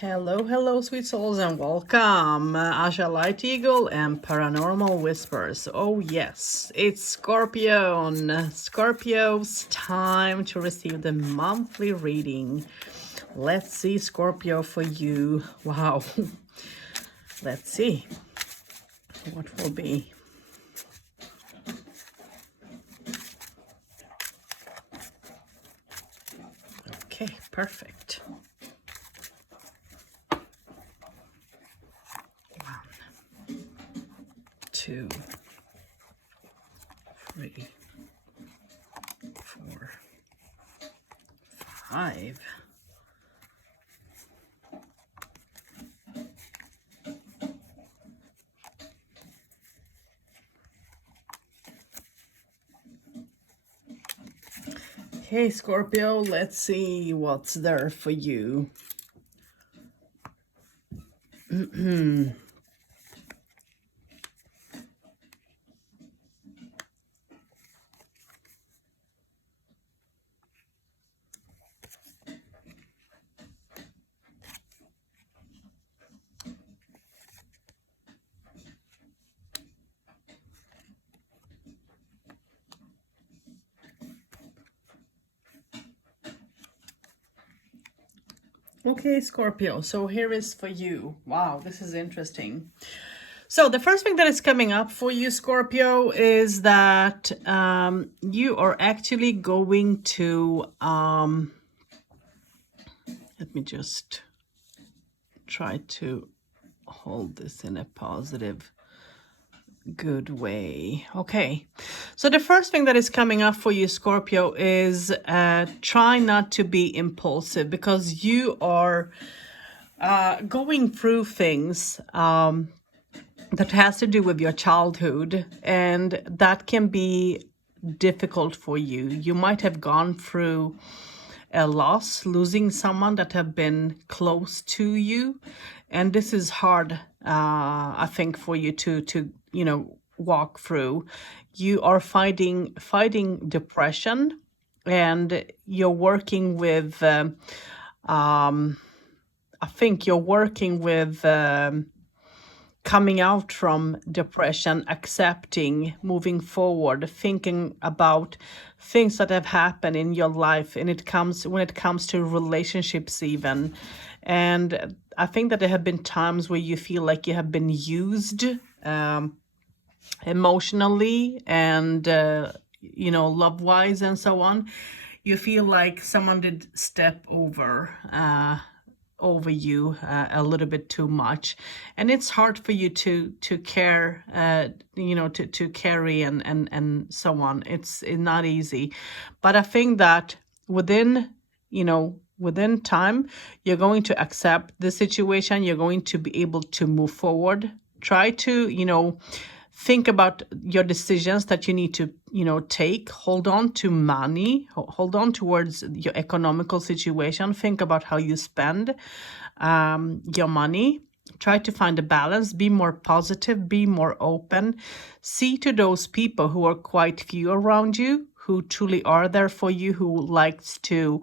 Hello, hello, sweet souls, and welcome. Asha Light Eagle and Paranormal Whispers. Oh, yes, it's Scorpion. Scorpio's time to receive the monthly reading. Let's see, Scorpio, for you. Wow. Let's see what will be. Okay, perfect. 2, 3, 4, 5. Okay, Scorpio, let's see what's there for you. Okay, Scorpio, so here is for you. Wow, this is interesting. So the first thing that is coming up for you, Scorpio, is that you are actually going to, let me just try to hold this in a positive, good way. Okay, so the first thing that is coming up for you, Scorpio, is try not to be impulsive, because you are going through things that has to do with your childhood, and that can be difficult for you. You might have gone through a loss, losing someone that have been close to you, and this is hard, I think, for you to walk through. You are fighting depression, and you're working with I think you're working with coming out from depression, accepting, moving forward, thinking about things that have happened in your life, and when it comes to relationships even. And I think that there have been times where you feel like you have been used emotionally and love wise and so on. You feel like someone did step over you a little bit too much, and it's hard for you to care, to carry and so on. It's not easy, but I think that within time, you're going to accept the situation. You're going to be able to move forward. Try to think about your decisions that you need to take. Hold on to money, hold on towards your economical situation. Think about how you spend your money. Try to find a balance, be more positive, be more open. See to those people who are quite few around you, who truly are there for you, who likes to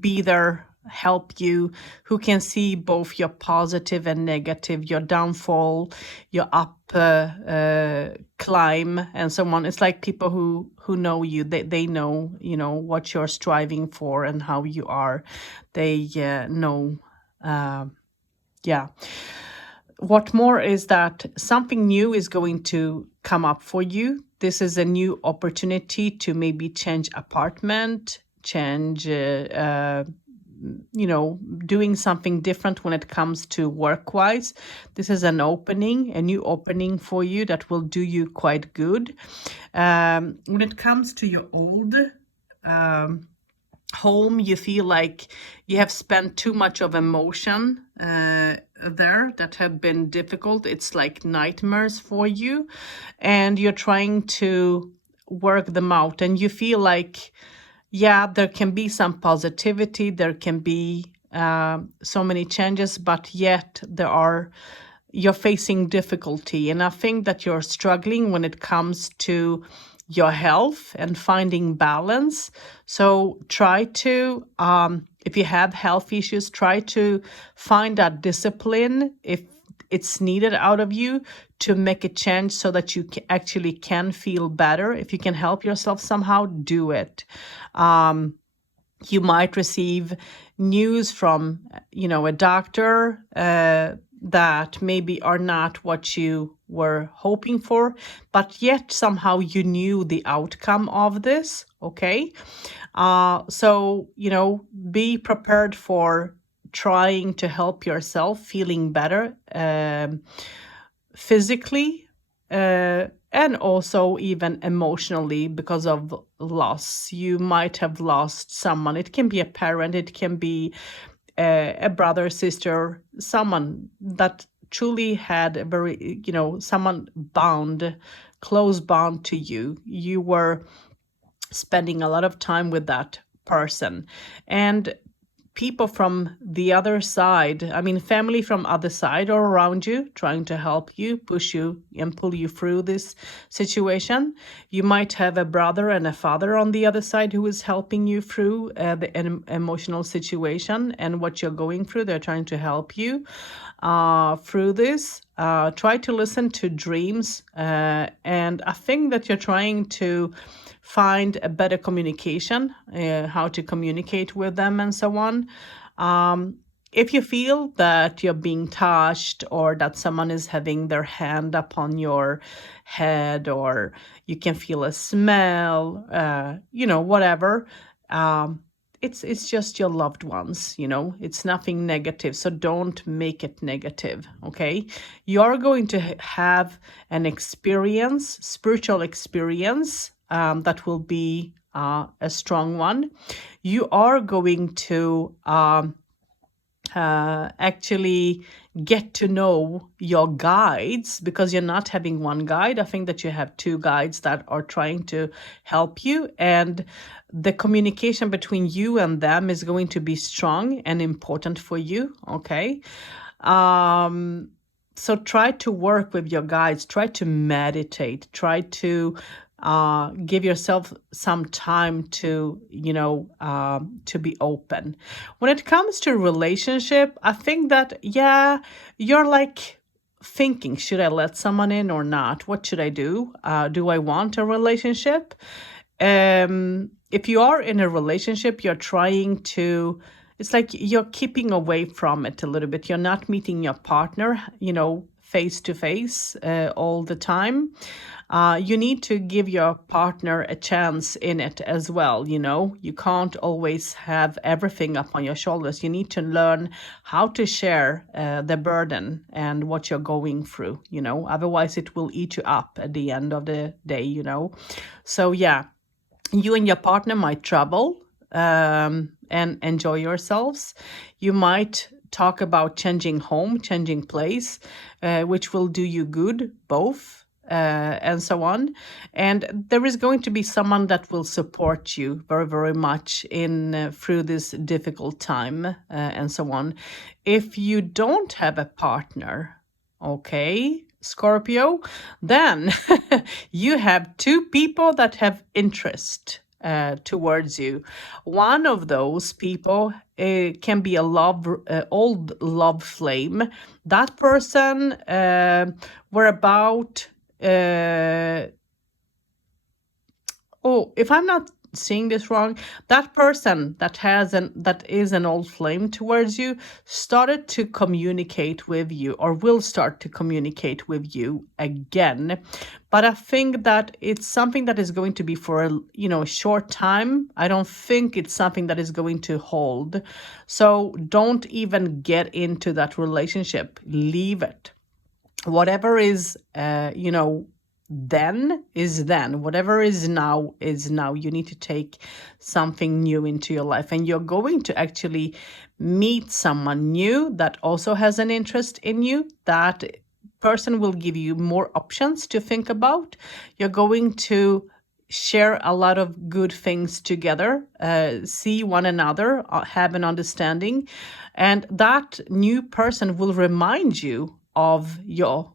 be there, help you, who can see both your positive and negative, your downfall, your up climb, and so on. It's like people who know you. They know what you're striving for and how you are. They know. Yeah. What more is that something new is going to come up for you. This is a new opportunity to maybe change apartment, change doing something different when it comes to work-wise. This is a new opening for you that will do you quite good. When it comes to your old home, you feel like you have spent too much of emotion there that have been difficult. It's like nightmares for you, and you're trying to work them out, and you feel like, yeah, there can be some positivity, there can be so many changes, but yet you're facing difficulty. And I think that you're struggling when it comes to your health and finding balance. So try to If you have health issues, try to find that discipline if it's needed out of you to make a change so that you actually can feel better. If you can help yourself somehow, do it. You might receive news from, a doctor that maybe are not what you were hoping for, but yet somehow you knew the outcome of this, okay? So, be prepared for trying to help yourself feeling better physically, and also even emotionally because of loss. You might have lost someone. It can be a parent, it can be a brother, sister, someone that truly had a very, someone close bond to you. You were spending a lot of time with that person. And people from the other side, family from other side or around you, trying to help you, push you and pull you through this situation. You might have a brother and a father on the other side who is helping you through the emotional situation and what you're going through. They're trying to help you through this. Try to listen to dreams, and I think that you're trying to find a better communication, how to communicate with them and so on. If you feel that you're being touched or that someone is having their hand upon your head, or you can feel a smell, whatever, it's just your loved ones, it's nothing negative. So don't make it negative, okay? You're going to have an experience, spiritual experience, that will be a strong one. You are going to actually get to know your guides, because you're not having one guide. I think that you have two guides that are trying to help you, and the communication between you and them is going to be strong and important for you, okay? So try to work with your guides, try to meditate, try to give yourself some time to, to be open. When it comes to relationship, I think that, you're like thinking, should I let someone in or not? What should I do? Do I want a relationship? If you are in a relationship, you're trying to, it's like you're keeping away from it a little bit. You're not meeting your partner, face to face all the time. You need to give your partner a chance in it as well. You can't always have everything up on your shoulders. You need to learn how to share the burden and what you're going through, otherwise it will eat you up at the end of the day, So you and your partner might travel and enjoy yourselves. You might talk about changing home, changing place, which will do you good, both. And so on. And there is going to be someone that will support you very, very much in through this difficult time, and so on. If you don't have a partner, okay, Scorpio, then you have two people that have interest towards you. One of those people can be a old love flame. That person were about if I'm not seeing this wrong, that person that is an old flame towards you started to communicate with you, or will start to communicate with you again. But I think that it's something that is going to be for a short time. I don't think it's something that is going to hold. So don't even get into that relationship. Leave it. Whatever is, then is then. Whatever is now is now. You need to take something new into your life. And you're going to actually meet someone new that also has an interest in you. That person will give you more options to think about. You're going to share a lot of good things together, see one another, have an understanding. And that new person will remind you of your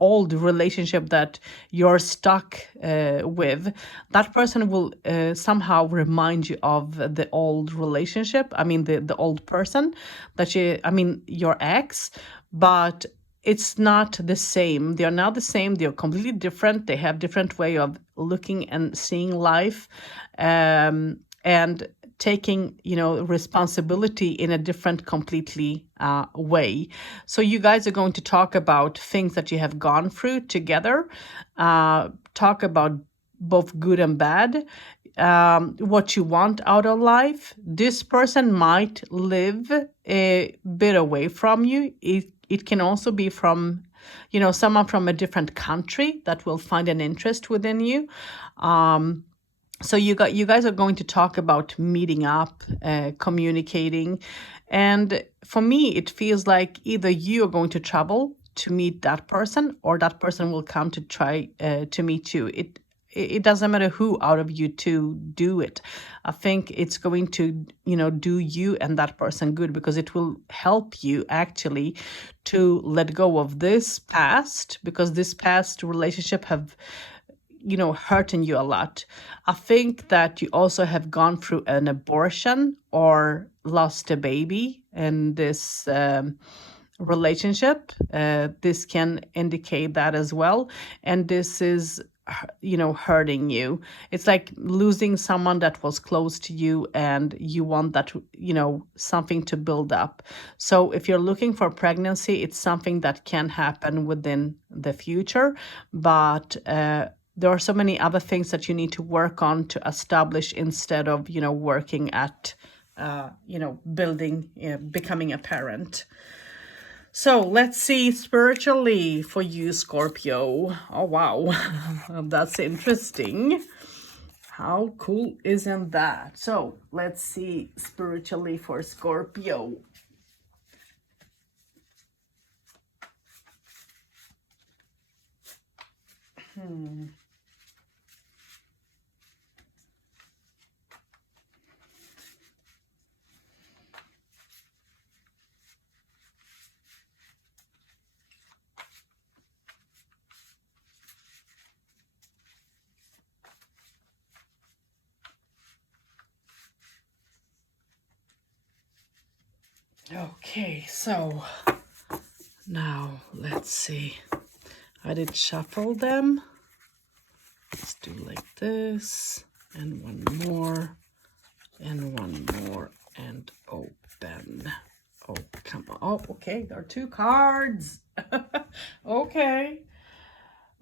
old relationship that you're stuck with, that person will somehow remind you of the old relationship. I mean, the old person that your ex, but it's not the same. They are not the same. They are completely different. They have different way of looking and seeing life, and taking responsibility in a different completely way. So you guys are going to talk about things that you have gone through together, talk about both good and bad, what you want out of life. This person might live a bit away from you. It can also be from someone from a different country that will find an interest within you. So you guys are going to talk about meeting up, communicating, and for me it feels like either you are going to travel to meet that person, or that person will come to try to meet you. It doesn't matter who out of you two do it. I think it's going to do you and that person good, because it will help you actually to let go of this past, because this past relationship have hurting you a lot. I think that you also have gone through an abortion or lost a baby in this relationship. This can indicate that as well. And this is hurting you. It's like losing someone that was close to you, and you want that something to build up. So if you're looking for pregnancy, it's something that can happen within the future, but there are so many other things that you need to work on to establish, instead of working at building, becoming a parent. So let's see spiritually for you, Scorpio. Oh, wow. That's interesting. How cool isn't that? So let's see spiritually for Scorpio. Okay, so now let's see. I did shuffle them. Let's do like this, and one more, and one more, and open. Oh, come on. Oh, okay, there are 2 cards. Okay.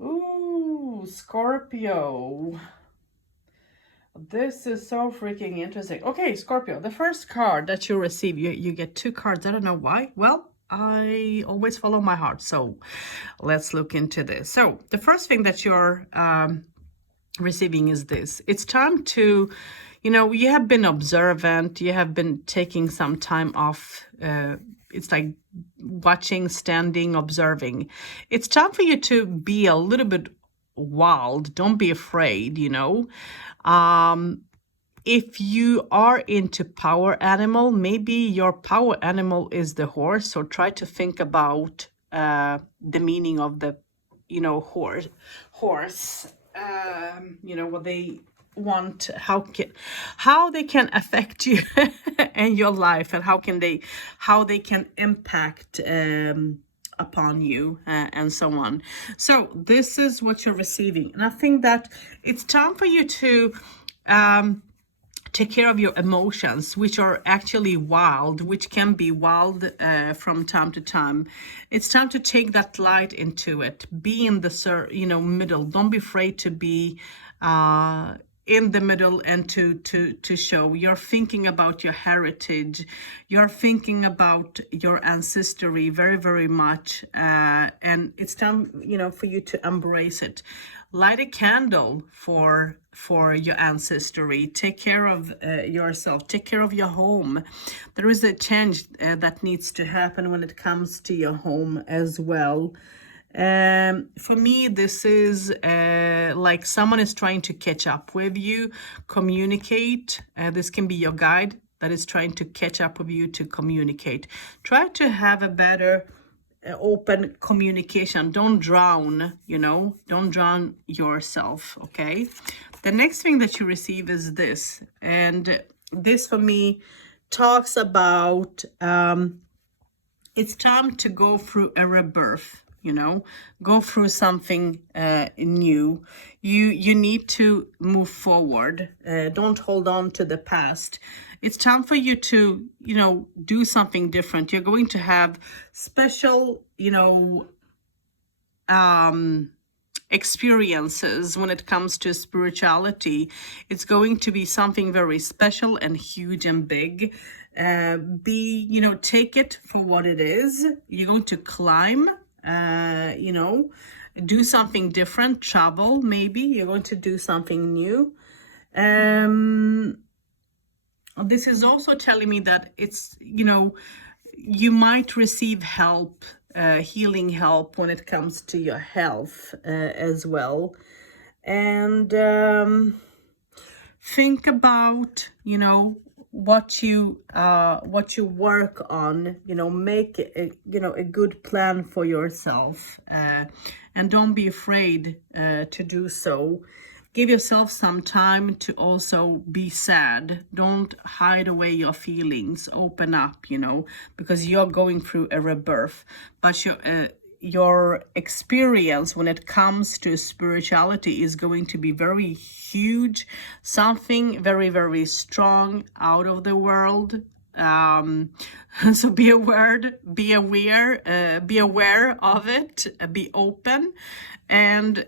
Ooh, Scorpio. This is so freaking interesting. Okay, Scorpio, the first card that you receive, you get 2 cards. I don't know why. Well, I always follow my heart. So let's look into this. So the first thing that you're receiving is this. It's time to, you have been observant. You have been taking some time off. It's like watching, standing, observing. It's time for you to be a little bit wild. Don't be afraid, if you are into power animal, maybe your power animal is the horse. So try to think about the meaning of the, horse. What they want, how they can affect you and your life, and how they can impact upon you, and so on. So this is what you're receiving, and I think that it's time for you to take care of your emotions, which are actually wild, which can be wild from time to time. It's time to take that light into it. Be in the middle. Don't be afraid to be in the middle, and to show. You're thinking about your heritage. You're thinking about your ancestry very, very much. And it's time, for you to embrace it. Light a candle for your ancestry. Take care of yourself. Take care of your home. There is a change that needs to happen when it comes to your home as well. For me, this is like someone is trying to catch up with you, communicate. This can be your guide that is trying to catch up with you to communicate. Try to have a better open communication. Don't drown, you know, don't drown yourself. Okay. The next thing that you receive is this, and this for me talks about it's time to go through a rebirth, you know, go through something new. You need to move forward. Don't hold on to the past. It's time for you to, you know, do something different. You're going to have special, you know, experiences when it comes to spirituality. It's going to be something very special and huge and big. You know, take it for what it is. You're going to climb, you know, do something different, travel, maybe you're going to do something new. This is also telling me that it's, you know, you might receive help, healing help when it comes to your health as well. And think about, you know, what you work on, you know, make you know, a good plan for yourself, and don't be afraid to do so. Give yourself some time to also be sad. Don't hide away your feelings. Open up, you know, because you're going through a rebirth. But your experience when it comes to spirituality is going to be very huge, something very, very strong, out of the world. So be aware of it, be open. And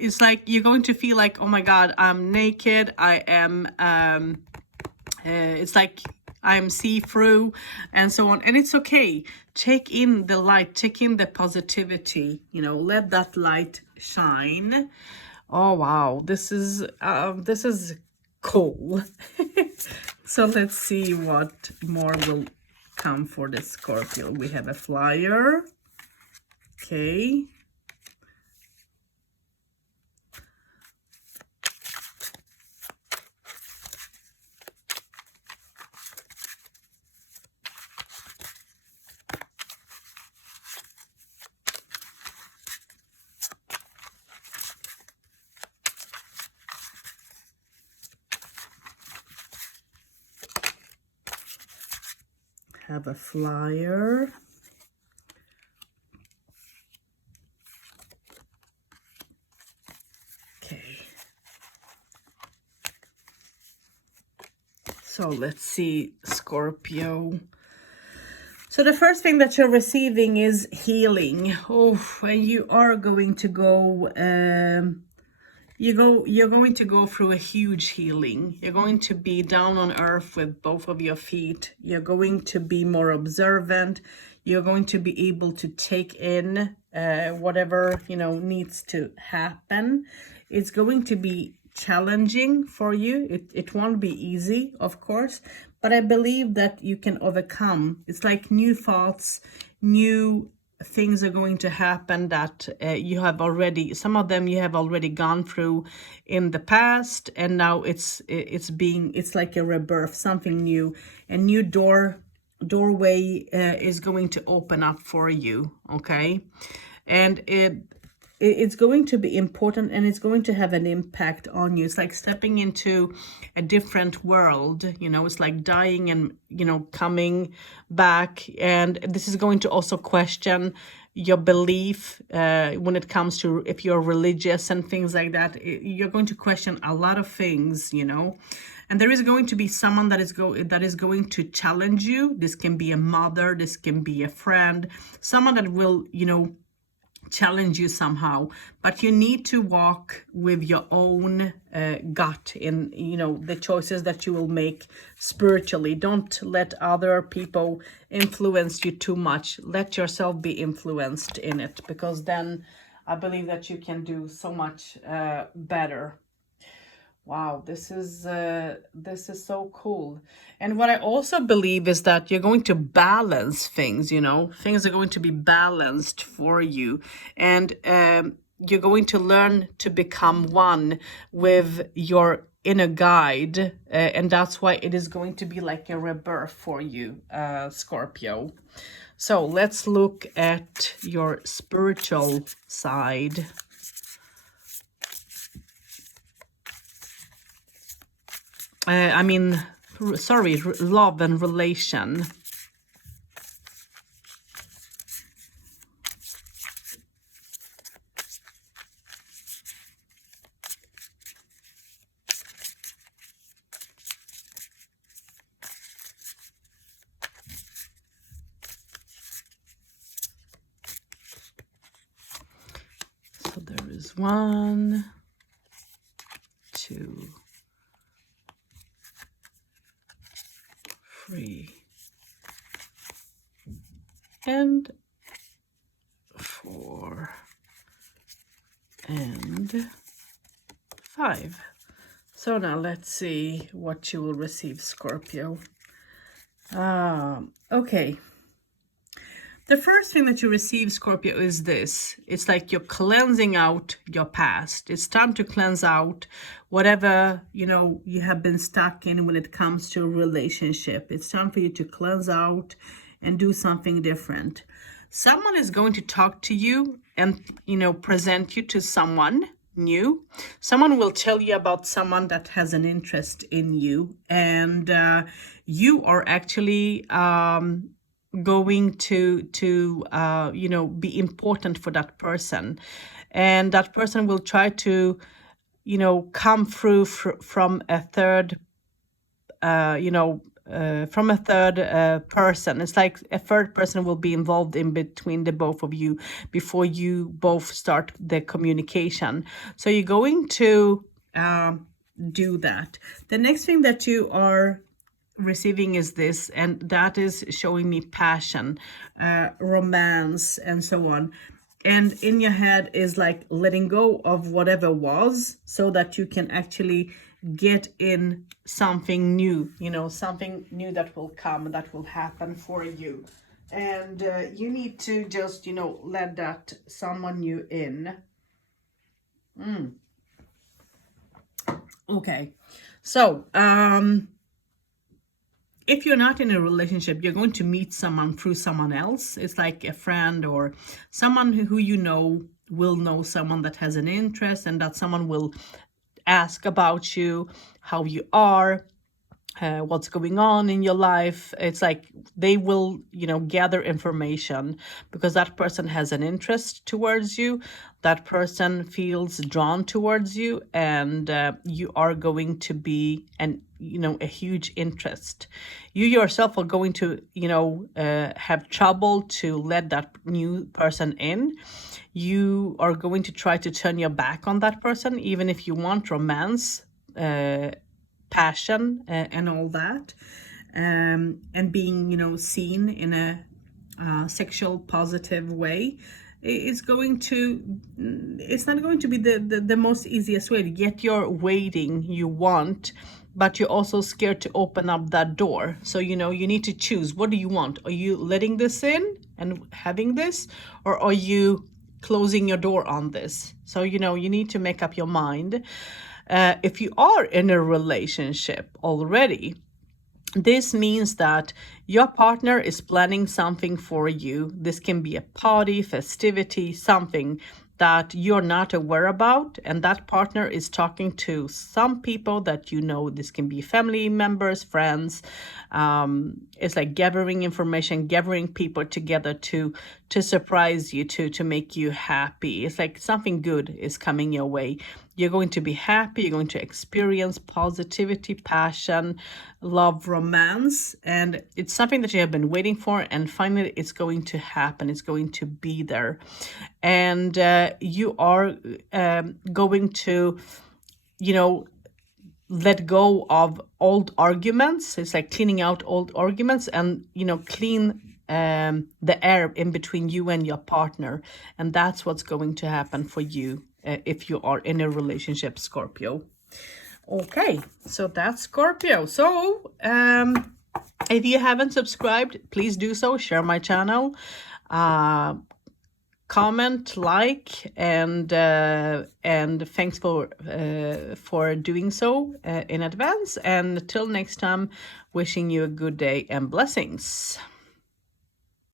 it's like you're going to feel like, oh my God, I'm naked, I am it's like I'm see-through and so on. And it's okay. Take in the light, take in the positivity, you know, let that light shine. Oh wow, this is cool. So let's see what more will come for the Scorpio. We have a flyer. Okay. Have a flyer. Okay. So let's see, Scorpio. So the first thing that you're receiving is healing. Oh, and you are going to go you're going to go through a huge healing. You're going to be down on earth with both of your feet. You're going to be more observant. You're going to be able to take in whatever, you know, needs to happen. It's going to be challenging for you. It won't be easy, of course, but I believe that you can overcome. It's like new thoughts, new things are going to happen that you have already, some of them you have already gone through in the past, and now it's like a rebirth, something new. A new doorway is going to open up for you. Okay. And it's going to be important, and it's going to have an impact on you. It's like stepping into a different world, you know. It's like dying and, you know, coming back. And this is going to also question your belief when it comes to if you're religious and things like that. You're going to question a lot of things, you know. And there is going to be someone that is going to challenge you. This can be a mother, this can be a friend, someone that will, you know, challenge you somehow. But you need to walk with your own gut in, you know, the choices that you will make spiritually. Don't let other people influence you too much. Let yourself be influenced in it, because then I believe that you can do so much better. Wow, this is so cool. And what I also believe is that you're going to balance things, you know. Things are going to be balanced for you. And you're going to learn to become one with your inner guide, and that's why it is going to be like a rebirth for you, Scorpio. So let's look at your spiritual side. Love and relation. So there is 1, 2, 3, and 4, and 5. So now let's see what you will receive, Scorpio. Okay. The first thing that you receive, Scorpio, is this. It's like you're cleansing out your past. It's time to cleanse out whatever, you have been stuck in when it comes to a relationship. It's time for you to cleanse out and do something different. Someone is going to talk to you and, present you to someone new. Someone will tell you about someone that has an interest in you, and you are actually going to be important for that person, and that person will try to come through from a third person. It's like a third person will be involved in between the both of you before you both start the communication. So you're going to do that. The next thing that you are receiving is this, and that is showing me passion, romance, and so on. And in your head is like letting go of whatever was, so that you can actually get in something new, something new that will come, that will happen for you. And you need to just, let that someone new in. Okay. So, if you're not in a relationship, you're going to meet someone through someone else. It's like a friend or someone who will know someone that has an interest, and that someone will ask about you, how you are, what's going on in your life. It's like they will, gather information because that person has an interest towards you. That person feels drawn towards you, and you are going to be a huge interest. You yourself are going to, have trouble to let that new person in. You are going to try to turn your back on that person, even if you want romance, passion, and all that, and being, seen in a sexual positive way. It's not going to be the most easiest way to get your waiting you want, but you're also scared to open up that door. So, you need to choose. What do you want? Are you letting this in and having this, or are you closing your door on this? So, you need to make up your mind. If you are in a relationship already, this means that your partner is planning something for you. This can be a party, festivity, something that you're not aware about, and that partner is talking to some people that this can be family members, friends. It's like gathering information, gathering people together to surprise you, to make you happy. It's like something good is coming your way. You're going to be happy. You're going to experience positivity, passion, love, romance, and it's something that you have been waiting for, and finally it's going to happen. It's going to be there, and you are going to, let go of old arguments. It's like cleaning out old arguments and, clean the air in between you and your partner, and that's what's going to happen for you if you are in a relationship, Scorpio. Okay, so that's Scorpio. So if you haven't subscribed, please do so. Share my channel. comment, like, and thanks for doing so in advance. And till next time, wishing you a good day and blessings.